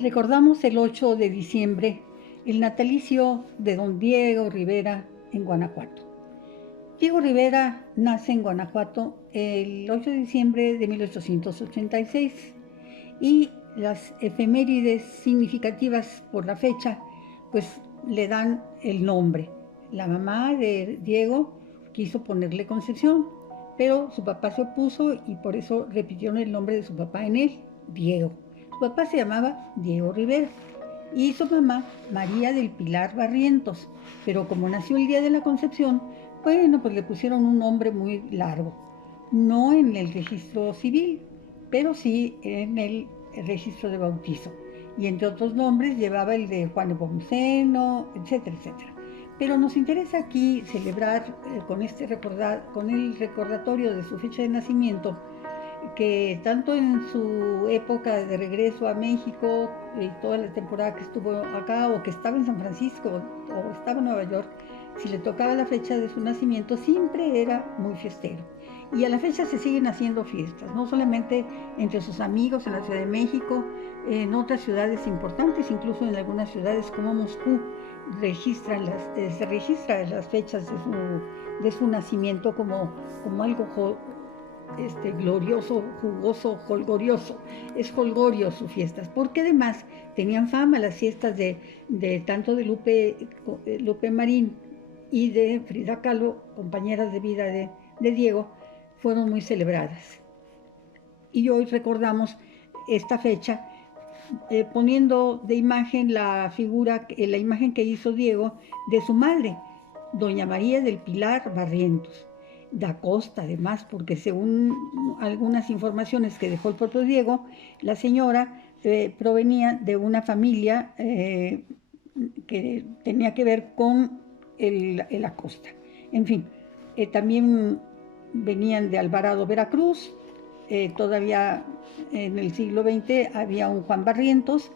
Recordamos el 8 de diciembre, el natalicio de don Diego Rivera en Guanajuato. Diego Rivera nace en Guanajuato el 8 de diciembre de 1886 y las efemérides significativas por la fecha pues le dan el nombre. La mamá de Diego quiso ponerle Concepción, pero su papá se opuso y por eso repitieron el nombre de su papá en él, Diego. Su papá se llamaba Diego Rivera y su mamá María del Pilar Barrientos, pero como nació el día de la Concepción, bueno, pues le pusieron un nombre muy largo, no en el registro civil, pero sí en el registro de bautizo. Y entre otros nombres llevaba el de Juan Nepomuceno, etcétera, etcétera. Pero nos interesa aquí celebrar con el recordatorio de su fecha de nacimiento, que tanto en su época de regreso a México y toda la temporada que estuvo acá o que estaba en San Francisco o estaba en Nueva York, si le tocaba la fecha de su nacimiento siempre era muy fiestero. Y a la fecha se siguen haciendo fiestas, no solamente entre sus amigos en la Ciudad de México, en otras ciudades importantes, incluso en algunas ciudades como Moscú, se registran las fechas de su nacimiento como algo glorioso, jugoso, holgorioso. Es holgorio sus fiestas, porque además tenían fama las fiestas de tanto de Lupe Marín y de Frida Kahlo, compañeras de vida de Diego, fueron muy celebradas. Y hoy recordamos esta fecha poniendo de imagen la imagen que hizo Diego de su madre, doña María del Pilar Barrientos da Costa, además, porque según algunas informaciones que dejó el propio Diego, la señora provenía de una familia que tenía que ver con el Acosta. En fin, también venían de Alvarado, Veracruz. Todavía en el siglo XX había un Juan Barrientos,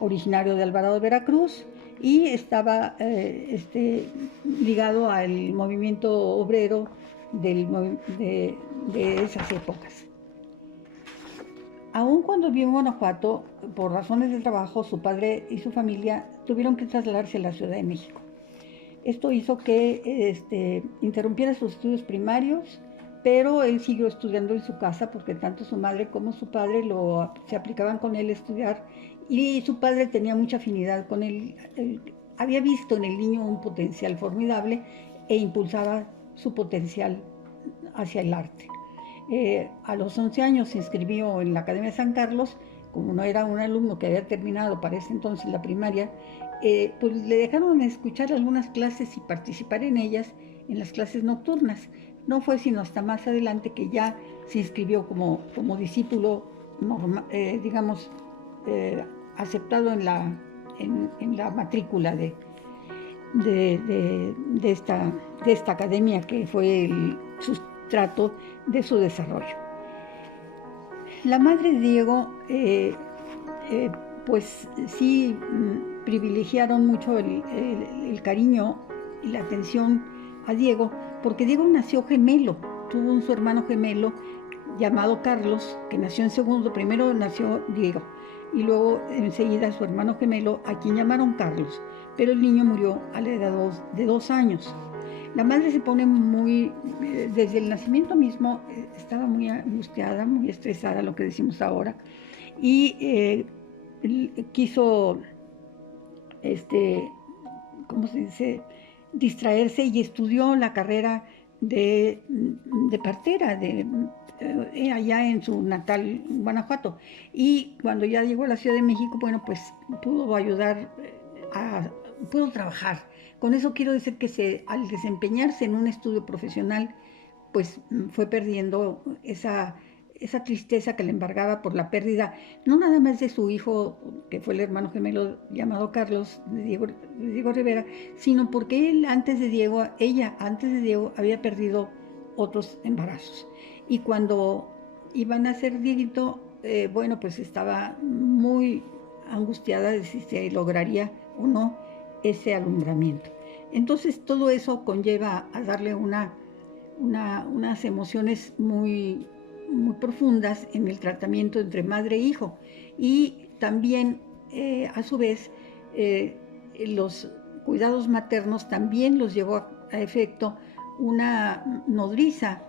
originario de Alvarado, Veracruz, y estaba ligado al movimiento obrero de esas épocas. Aun cuando vivió en Guanajuato, por razones de trabajo, su padre y su familia tuvieron que trasladarse a la Ciudad de México. Esto hizo que interrumpiera sus estudios primarios, pero él siguió estudiando en su casa porque tanto su madre como su padre se aplicaban con él a estudiar y su padre tenía mucha afinidad con él. Había visto en el niño un potencial formidable e impulsaba su potencial hacia el arte. A los 11 años se inscribió en la Academia de San Carlos, como no era un alumno que había terminado para ese entonces la primaria, pues le dejaron escuchar algunas clases y participar en ellas, en las clases nocturnas. No fue sino hasta más adelante que ya se inscribió como discípulo, aceptado en la matrícula de esta academia, que fue el sustrato de su desarrollo. La madre de Diego, pues sí, privilegiaron mucho el cariño y la atención a Diego, porque Diego nació gemelo, tuvo su hermano gemelo llamado Carlos, que nació en segundo. Primero nació Diego y luego enseguida su hermano gemelo, a quien llamaron Carlos, pero el niño murió a la edad de 2 años. La madre se pone desde el nacimiento mismo, estaba muy angustiada, muy estresada, lo que decimos ahora, y quiso, ¿cómo se dice?, distraerse y estudió la carrera de partera allá en su natal Guanajuato. Y cuando ya llegó a la Ciudad de México, bueno, pues pudo trabajar. Con eso quiero decir que al desempeñarse en un estudio profesional, pues fue perdiendo esa tristeza que le embargaba por la pérdida, no nada más de su hijo, que fue el hermano gemelo llamado Carlos, de Diego Rivera, sino porque ella antes de Diego había perdido otros embarazos. Y cuando iban a ser Dieguito, bueno, pues estaba muy angustiada de si se lograría o no ese alumbramiento. Entonces todo eso conlleva a darle unas emociones muy profundas en el tratamiento entre madre e hijo. Y también a su vez, los cuidados maternos también los llevó a efecto una nodriza,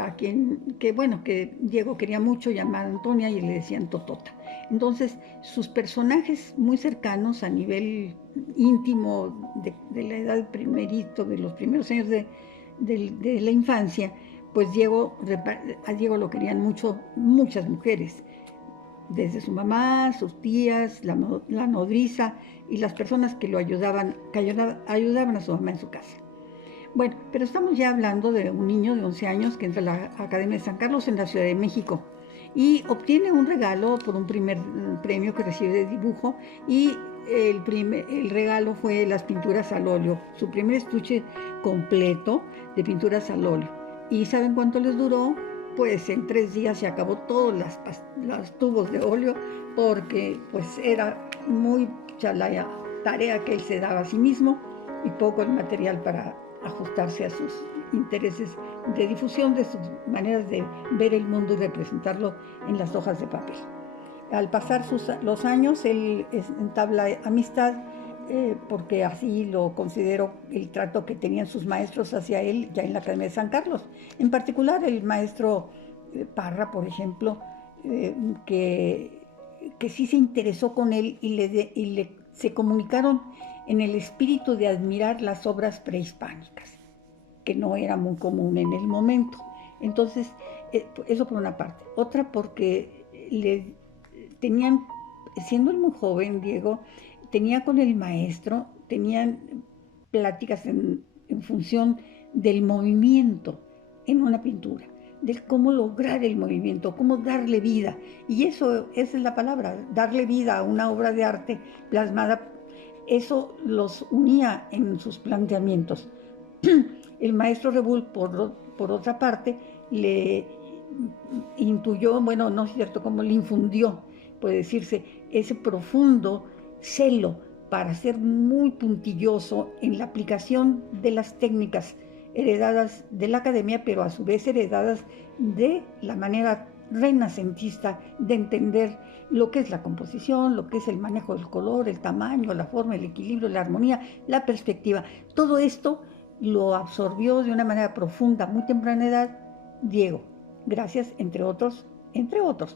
a quien, que Diego quería mucho, llamada Antonia, y le decían Totota. Entonces, sus personajes muy cercanos a nivel íntimo de la edad primerito, de los primeros años de la infancia, pues a Diego lo querían mucho muchas mujeres, desde su mamá, sus tías, la nodriza y las personas que lo ayudaban a su mamá en su casa. Bueno, pero estamos ya hablando de un niño de 11 años que entra a la Academia de San Carlos en la Ciudad de México y obtiene un regalo por un primer premio que recibe de dibujo, y el regalo fue las pinturas al óleo, su primer estuche completo de pinturas al óleo. ¿Y saben cuánto les duró? Pues en 3 días se acabó todos los tubos de óleo, porque pues era mucha la tarea que él se daba a sí mismo y poco el material para ajustarse a sus intereses de difusión, de sus maneras de ver el mundo y representarlo en las hojas de papel. Al pasar los años, él entabla amistad, porque así lo considero el trato que tenían sus maestros hacia él ya en la Academia de San Carlos. En particular, el maestro Parra, por ejemplo, que sí se interesó con él y se comunicaron en el espíritu de admirar las obras prehispánicas, que no era muy común en el momento. Entonces, eso por una parte. Otra, porque tenían, siendo él muy joven, Diego, tenía con el maestro, tenían pláticas en función del movimiento en una pintura, de cómo lograr el movimiento, cómo darle vida. Y esa es la palabra, darle vida a una obra de arte plasmada. Eso los unía en sus planteamientos. El maestro Rebull, por otra parte, le intuyó, bueno, no es cierto, como le infundió, puede decirse, ese profundo celo para ser muy puntilloso en la aplicación de las técnicas heredadas de la academia, pero a su vez heredadas de la manera renacentista de entender lo que es la composición, lo que es el manejo del color, el tamaño, la forma, el equilibrio, la armonía, la perspectiva. Todo esto lo absorbió de una manera profunda, muy temprana edad, Diego, gracias, entre otros,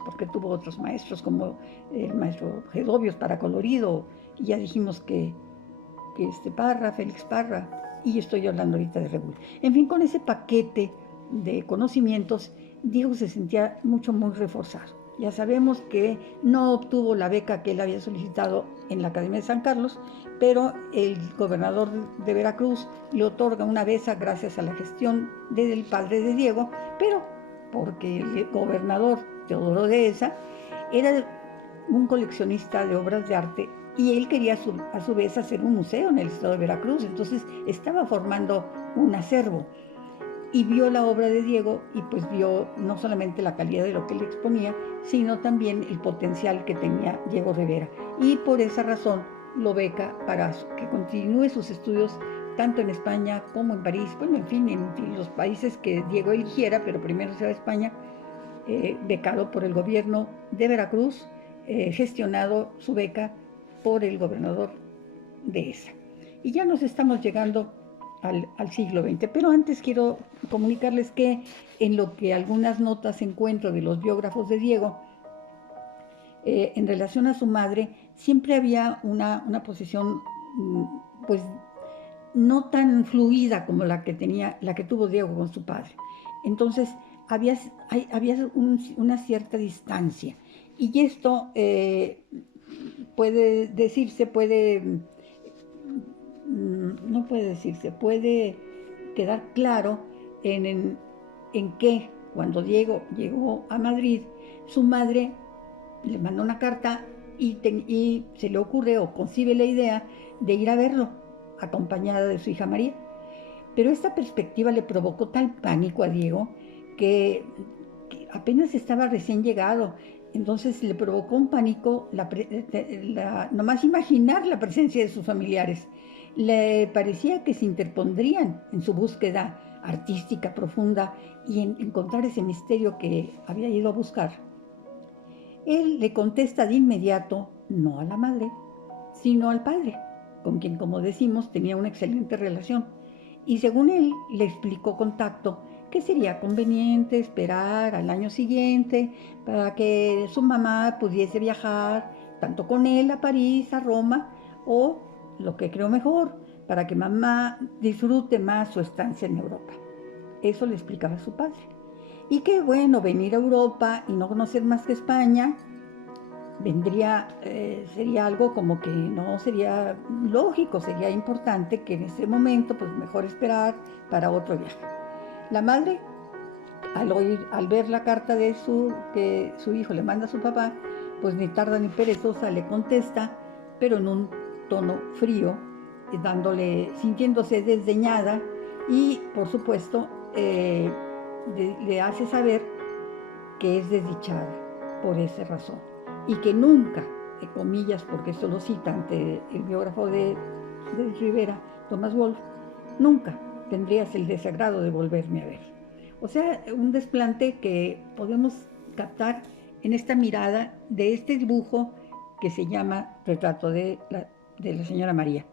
porque tuvo otros maestros, como el maestro Gedovios para colorido, y ya dijimos que Parra, Félix Parra, y estoy hablando ahorita de Rebull. En fin, con ese paquete de conocimientos, Diego se sentía muy reforzado. Ya sabemos que no obtuvo la beca que él había solicitado en la Academia de San Carlos, pero el gobernador de Veracruz le otorga una beca gracias a la gestión del padre de Diego, pero porque el gobernador Teodoro Dehesa era un coleccionista de obras de arte y él quería a su vez hacer un museo en el estado de Veracruz, entonces estaba formando un acervo. Y vio la obra de Diego y pues vio no solamente la calidad de lo que él exponía, sino también el potencial que tenía Diego Rivera. Y por esa razón lo beca para que continúe sus estudios tanto en España como en París, bueno, en fin, los países que Diego eligiera, pero primero se va a España, becado por el gobierno de Veracruz, gestionado su beca por el gobernador Dehesa. Y ya nos estamos llegando al siglo XX. Pero antes quiero comunicarles que en lo que algunas notas encuentro de los biógrafos de Diego, en relación a su madre, siempre había una posición, pues, no tan fluida como la que tuvo Diego con su padre. Entonces, había una cierta distancia. Y esto puede quedar claro en que cuando Diego llegó a Madrid, su madre le mandó una carta y se le ocurre o concibe la idea de ir a verlo, acompañada de su hija María. Pero esta perspectiva le provocó tal pánico a Diego que apenas estaba recién llegado. Entonces le provocó un pánico nomás imaginar la presencia de sus familiares. Le parecía que se interpondrían en su búsqueda artística profunda y en encontrar ese misterio que había ido a buscar. Él le contesta de inmediato, no a la madre, sino al padre, con quien, como decimos, tenía una excelente relación. Y según él, le explicó con tacto que sería conveniente esperar al año siguiente para que su mamá pudiese viajar tanto con él a París, a Roma, o, lo que creo mejor, para que mamá disfrute más su estancia en Europa. Eso le explicaba a su padre. Y que bueno, venir a Europa y no conocer más que España sería algo como que no sería lógico, sería importante que en ese momento pues mejor esperar para otro viaje. La madre, al ver la carta que su hijo le manda a su papá, pues ni tarda ni perezosa le contesta, pero en un tono frío, sintiéndose desdeñada y por supuesto le hace saber que es desdichada por esa razón y que nunca, comillas, porque esto lo cita ante el biógrafo de Rivera, Thomas Wolfe, nunca tendrías el desagrado de volverme a ver. O sea, un desplante que podemos captar en esta mirada de este dibujo que se llama Retrato de la señora María.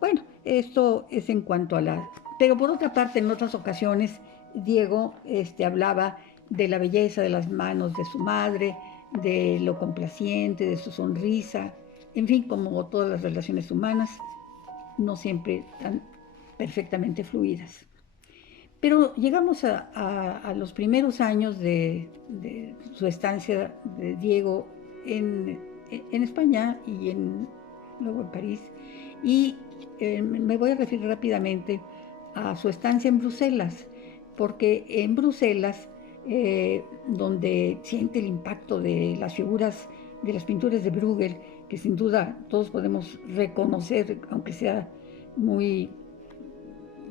Bueno, esto es en cuanto a la... Pero por otra parte, en otras ocasiones, Diego hablaba de la belleza de las manos de su madre, de lo complaciente, de su sonrisa, en fin, como todas las relaciones humanas, no siempre tan perfectamente fluidas. Pero llegamos a los primeros años de su estancia de Diego en España y luego en París, y me voy a referir rápidamente a su estancia en Bruselas, porque en Bruselas, donde siente el impacto de las figuras de las pinturas de Bruegel, que sin duda todos podemos reconocer, aunque sea muy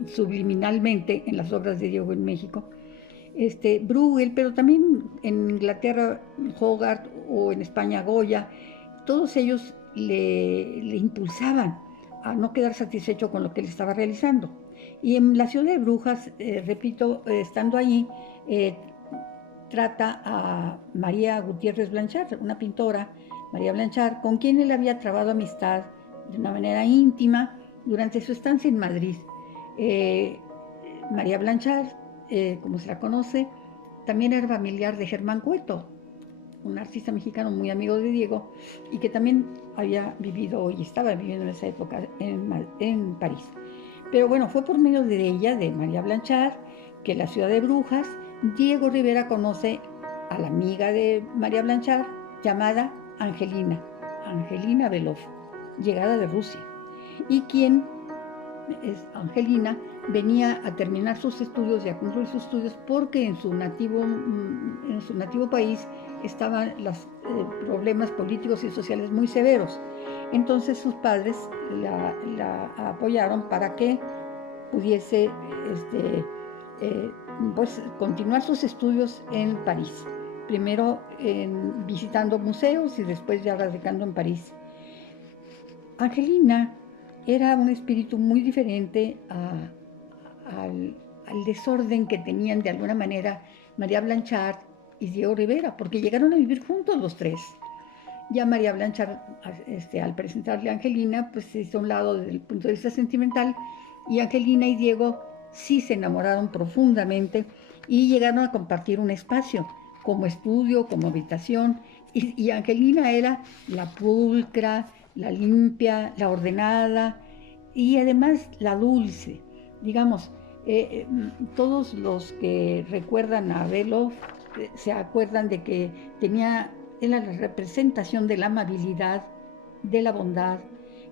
subliminalmente en las obras de Diego en México, Bruegel, pero también en Inglaterra Hogarth o en España Goya, todos ellos le impulsaban a no quedar satisfecho con lo que él estaba realizando. Y en la ciudad de Brujas, repito, estando allí, trata a María Gutiérrez Blanchard, una pintora, María Blanchard, con quien él había trabado amistad de una manera íntima durante su estancia en Madrid. María Blanchard, como se la conoce, también era familiar de Germán Cueto, un artista mexicano muy amigo de Diego y que también había vivido y estaba viviendo en esa época en París. Pero bueno, fue por medio de ella, de María Blanchard, que en la ciudad de Brujas, Diego Rivera conoce a la amiga de María Blanchard llamada Angelina Belov, llegada de Rusia, y quien Angelina venía a terminar sus estudios y a concluir sus estudios porque en su nativo país estaban los problemas políticos y sociales muy severos. Entonces sus padres la apoyaron para que pudiese pues, continuar sus estudios en París. Primero visitando museos y después ya radicando en París. Angelina era un espíritu muy diferente al desorden que tenían de alguna manera María Blanchard y Diego Rivera, porque llegaron a vivir juntos los tres. Ya María Blanchard, al presentarle a Angelina, pues se hizo a un lado desde el punto de vista sentimental, y Angelina y Diego sí se enamoraron profundamente y llegaron a compartir un espacio como estudio, como habitación, y Angelina era la pulcra, la limpia, la ordenada y además la dulce. Digamos, todos los que recuerdan a Belov se acuerdan de que era la representación de la amabilidad, de la bondad,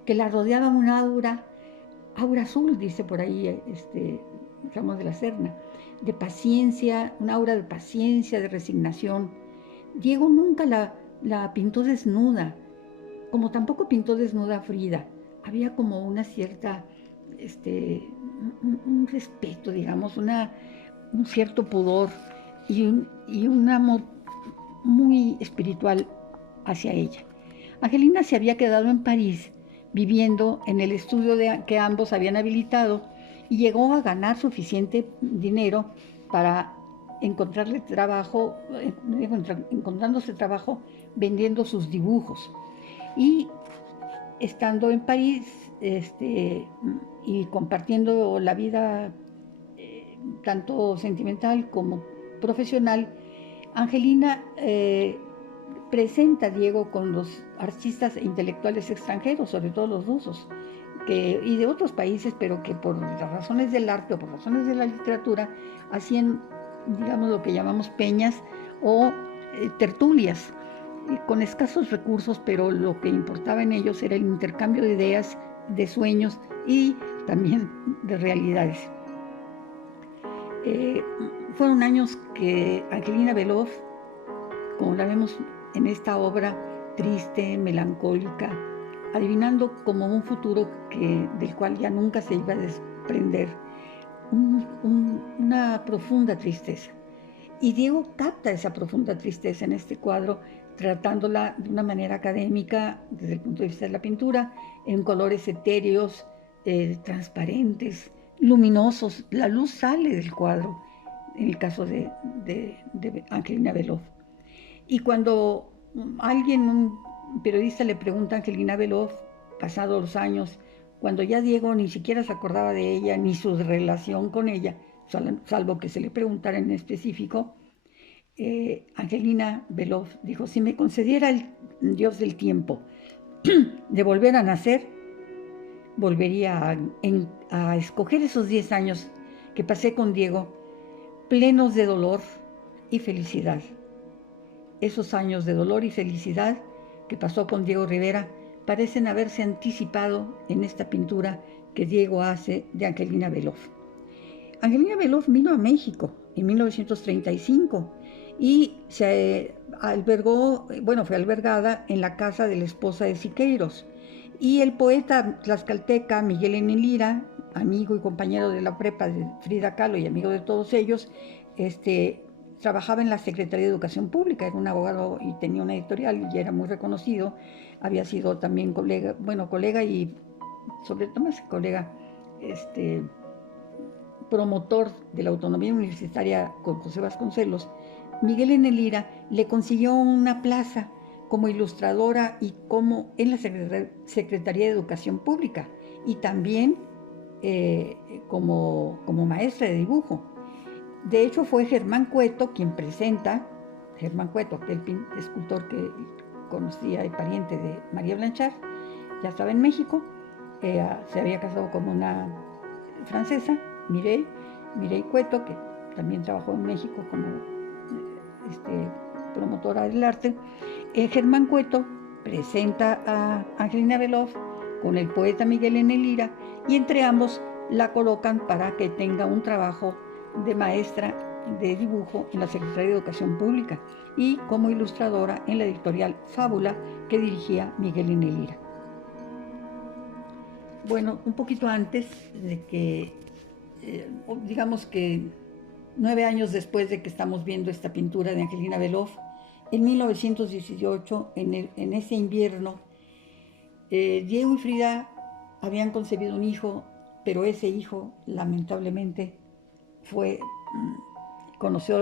que la rodeaba un aura azul, dice por ahí Ramos de la Serna, de paciencia, un aura de paciencia, de resignación. Diego nunca la pintó desnuda, como tampoco pintó desnuda a Frida. Había como una cierta, un respeto, digamos, un cierto pudor y un amor muy espiritual hacia ella. Angelina se había quedado en París, viviendo en el estudio que ambos habían habilitado, y llegó a ganar suficiente dinero para encontrarle trabajo, encontrándose trabajo vendiendo sus dibujos. Y estando en París y compartiendo la vida tanto sentimental como profesional, Angelina presenta a Diego con los artistas e intelectuales extranjeros, sobre todo los rusos, y de otros países, pero que por las razones del arte o por razones de la literatura hacían, digamos, lo que llamamos peñas o tertulias, con escasos recursos, pero lo que importaba en ellos era el intercambio de ideas, de sueños y también de realidades. Fueron años que Angelina Beloff, como la vemos en esta obra triste, melancólica, adivinando como un futuro del cual ya nunca se iba a desprender, una profunda tristeza. Y Diego capta esa profunda tristeza en este cuadro, tratándola de una manera académica, desde el punto de vista de la pintura, en colores etéreos, transparentes, luminosos. La luz sale del cuadro, en el caso de Angelina Beloff. Y cuando un periodista le pregunta a Angelina Beloff, pasados los años, cuando ya Diego ni siquiera se acordaba de ella, ni su relación con ella, salvo que se le preguntara en específico, Angelina Beloff dijo: si me concediera el Dios del tiempo de volver a nacer, volvería a escoger esos 10 años que pasé con Diego, plenos de dolor y felicidad. Esos años de dolor y felicidad que pasó con Diego Rivera parecen haberse anticipado en esta pintura que Diego hace de Angelina Beloff. Angelina Beloff vino a México en 1935 y fue albergada en la casa de la esposa de Siqueiros. Y el poeta tlaxcalteca Miguel N. Lira, amigo y compañero de la prepa de Frida Kahlo y amigo de todos ellos, trabajaba en la Secretaría de Educación Pública, era un abogado y tenía una editorial y era muy reconocido. Había sido también colega y sobre todo más colega, promotor de la autonomía universitaria con José Vasconcelos. Miguel N. Lira le consiguió una plaza como ilustradora y como en la Secretaría de Educación Pública y también como maestra de dibujo. De hecho, fue Germán Cueto quien presenta, Germán Cueto, aquel escultor que conocía y pariente de María Blanchard, ya estaba en México, se había casado con una francesa, Mireille Cueto, que también trabajó en México como promotora del arte. Germán Cueto presenta a Angelina Beloff con el poeta Miguel N. Lira y entre ambos la colocan para que tenga un trabajo de maestra de dibujo en la Secretaría de Educación Pública y como ilustradora en la editorial Fábula que dirigía Miguel N. Lira. Bueno, un poquito antes de que, digamos que 9 años después de que estamos viendo esta pintura de Angelina Beloff, en 1918, en ese invierno, Diego y Frida habían concebido un hijo, pero ese hijo lamentablemente conoció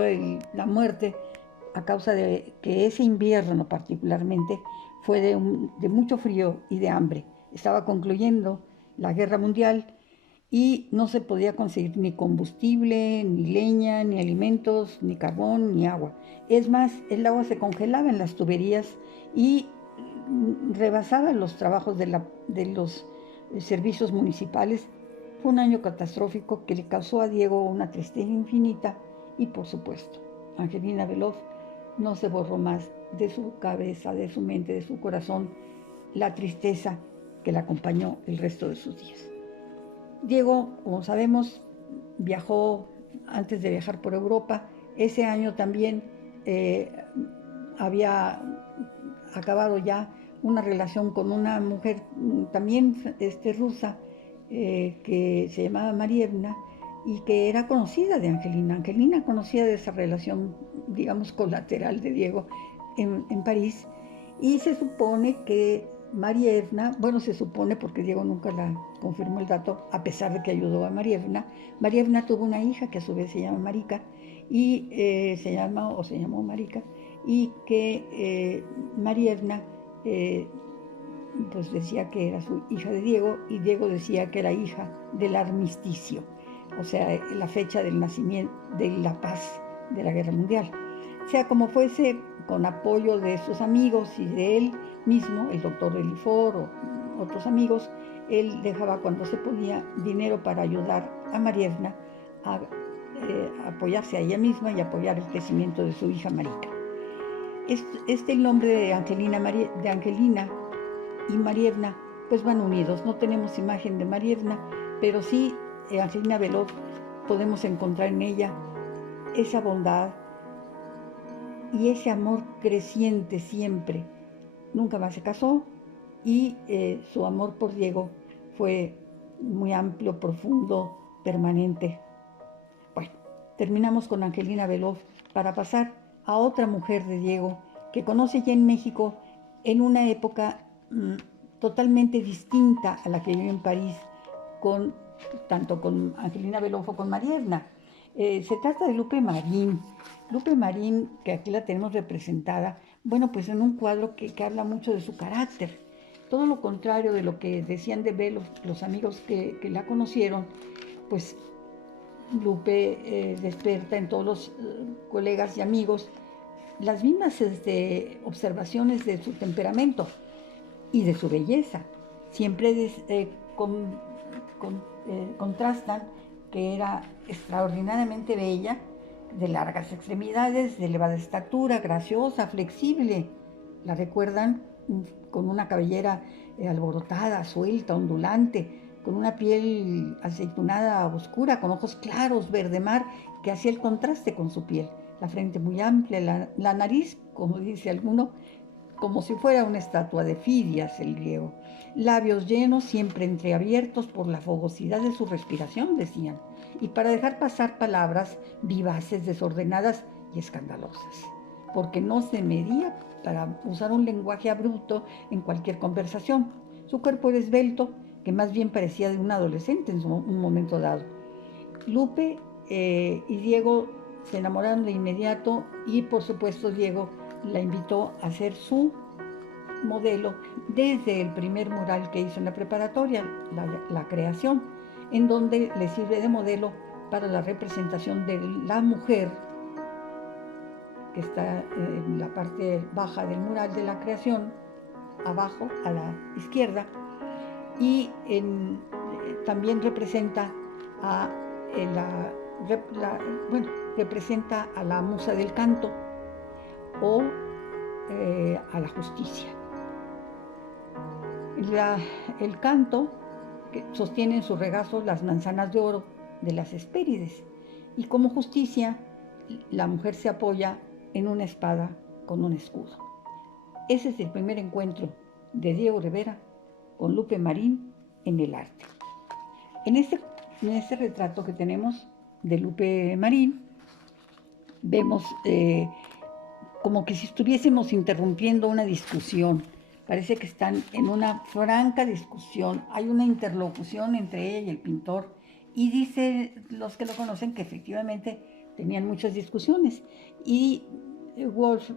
la muerte a causa de que ese invierno particularmente fue de mucho frío y de hambre. Estaba concluyendo la Guerra Mundial y no se podía conseguir ni combustible, ni leña, ni alimentos, ni carbón, ni agua. Es más, el agua se congelaba en las tuberías y rebasaba los trabajos de los servicios municipales. Fue un año catastrófico que le causó a Diego una tristeza infinita y, por supuesto, Angelina Beloff no se borró más de su cabeza, de su mente, de su corazón, la tristeza que la acompañó el resto de sus días. Diego, como sabemos, viajó antes de viajar por Europa. Ese año también había acabado ya una relación con una mujer también rusa que se llamaba Marievna y que era conocida de Angelina. Angelina conocía de esa relación, digamos, colateral de Diego en París, y se supone que Marievna, bueno, se supone porque Diego nunca la confirmó el dato, a pesar de que ayudó a Marievna tuvo una hija que a su vez se llama Marica, y se llamó Marica, y que Marievna pues decía que era su hija de Diego, y Diego decía que era hija del armisticio, o sea, la fecha del nacimiento de la paz de la Guerra Mundial. Sea como fuese, con apoyo de sus amigos y de él mismo, el doctor Elifor o otros amigos, él dejaba cuando se podía dinero para ayudar a Marievna a apoyarse a ella misma y apoyar el crecimiento de su hija Marica. El nombre de Angelina y Marievna pues van unidos. No tenemos imagen de Marievna, pero sí Angelina Beloff podemos encontrar en ella esa bondad y ese amor creciente siempre. Nunca más se casó y su amor por Diego fue muy amplio, profundo, permanente. Bueno, terminamos con Angelina Beloff para pasar a otra mujer de Diego que conoce ya en México en una época totalmente distinta a la que vivió en París, tanto con Angelina Beloff o con Marievna. Se trata de Lupe Marín. Lupe Marín, que aquí la tenemos representada, bueno, pues en un cuadro que habla mucho de su carácter. Todo lo contrario de lo que decían de Beloff los amigos que la conocieron, pues Lupe despierta en todos los colegas y amigos las mismas observaciones de su temperamento y de su belleza. Siempre contrastan que era extraordinariamente bella, de largas extremidades, de elevada estatura, graciosa, flexible. La recuerdan con una cabellera alborotada, suelta, ondulante, con una piel aceitunada oscura, con ojos claros, verde mar, que hacía el contraste con su piel. La frente muy amplia, la nariz, como dice alguno, como si fuera una estatua de Fidias, el griego. Labios llenos, siempre entreabiertos por la fogosidad de su respiración, decían, y para dejar pasar palabras vivaces, desordenadas y escandalosas, porque no se medía para usar un lenguaje abrupto en cualquier conversación. Su cuerpo era esbelto, que más bien parecía de un adolescente en un momento dado. Lupe y Diego se enamoraron de inmediato y, por supuesto, Diego la invitó a ser su modelo desde el primer mural que hizo en la preparatoria, la creación, en donde le sirve de modelo para la representación de la mujer que está en la parte baja del mural de la creación, abajo a la izquierda, y también representa representa a la musa del canto o a la justicia. El canto que sostiene en su regazo las manzanas de oro de las Hespérides, y como justicia la mujer se apoya en una espada con un escudo. Ese es el primer encuentro de Diego Rivera con Lupe Marín en el arte. En este retrato que tenemos de Lupe Marín, vemos como que si estuviésemos interrumpiendo una discusión. Parece que están en una franca discusión. Hay una interlocución entre ella y el pintor, y dice los que lo conocen que efectivamente tenían muchas discusiones. Y Wolf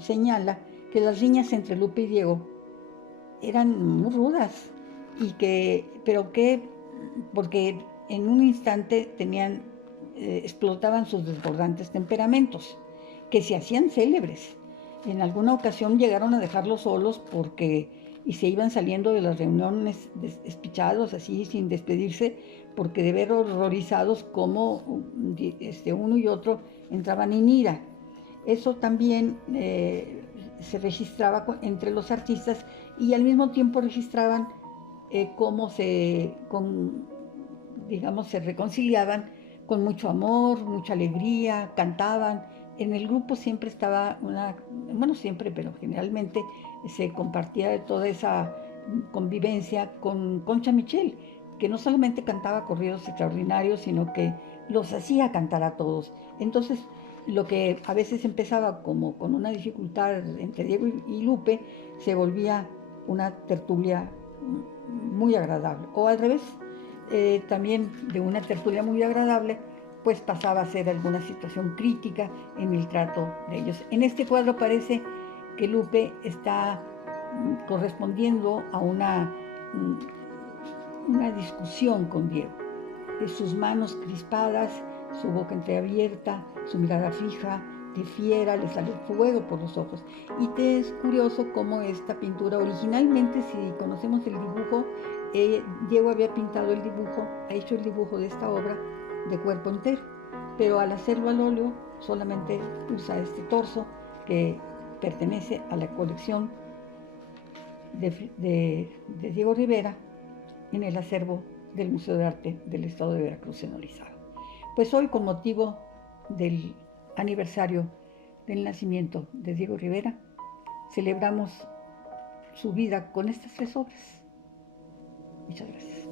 señala que las riñas entre Lupe y Diego eran muy rudas, porque en un instante explotaban sus desbordantes temperamentos, que se hacían célebres. En alguna ocasión llegaron a dejarlos solos y se iban saliendo de las reuniones despichados, así sin despedirse, porque de ver horrorizados cómo uno y otro entraban en ira. Eso también se registraba entre los artistas, y al mismo tiempo registraban cómo se reconciliaban con mucho amor, mucha alegría, cantaban. En el grupo siempre estaba pero generalmente se compartía toda esa convivencia con Concha Michel, que no solamente cantaba corridos extraordinarios, sino que los hacía cantar a todos. Entonces, lo que a veces empezaba como con una dificultad entre Diego y Lupe, se volvía una tertulia muy agradable. O al revés, también de una tertulia muy agradable pues pasaba a ser alguna situación crítica en el trato de ellos. En este cuadro parece que Lupe está correspondiendo a una discusión con Diego, de sus manos crispadas, su boca entreabierta, su mirada fija, de fiera, le sale fuego por los ojos. Y te es curioso cómo esta pintura, originalmente, si conocemos el dibujo, Diego había pintado el dibujo, ha hecho el dibujo de esta obra de cuerpo entero, pero al hacerlo al óleo solamente usa este torso que pertenece a la colección de Diego Rivera en el acervo del Museo de Arte del Estado de Veracruz en Orizaba. Pues hoy, con motivo del aniversario del nacimiento de Diego Rivera, celebramos su vida con estas 3 obras. Muchas gracias.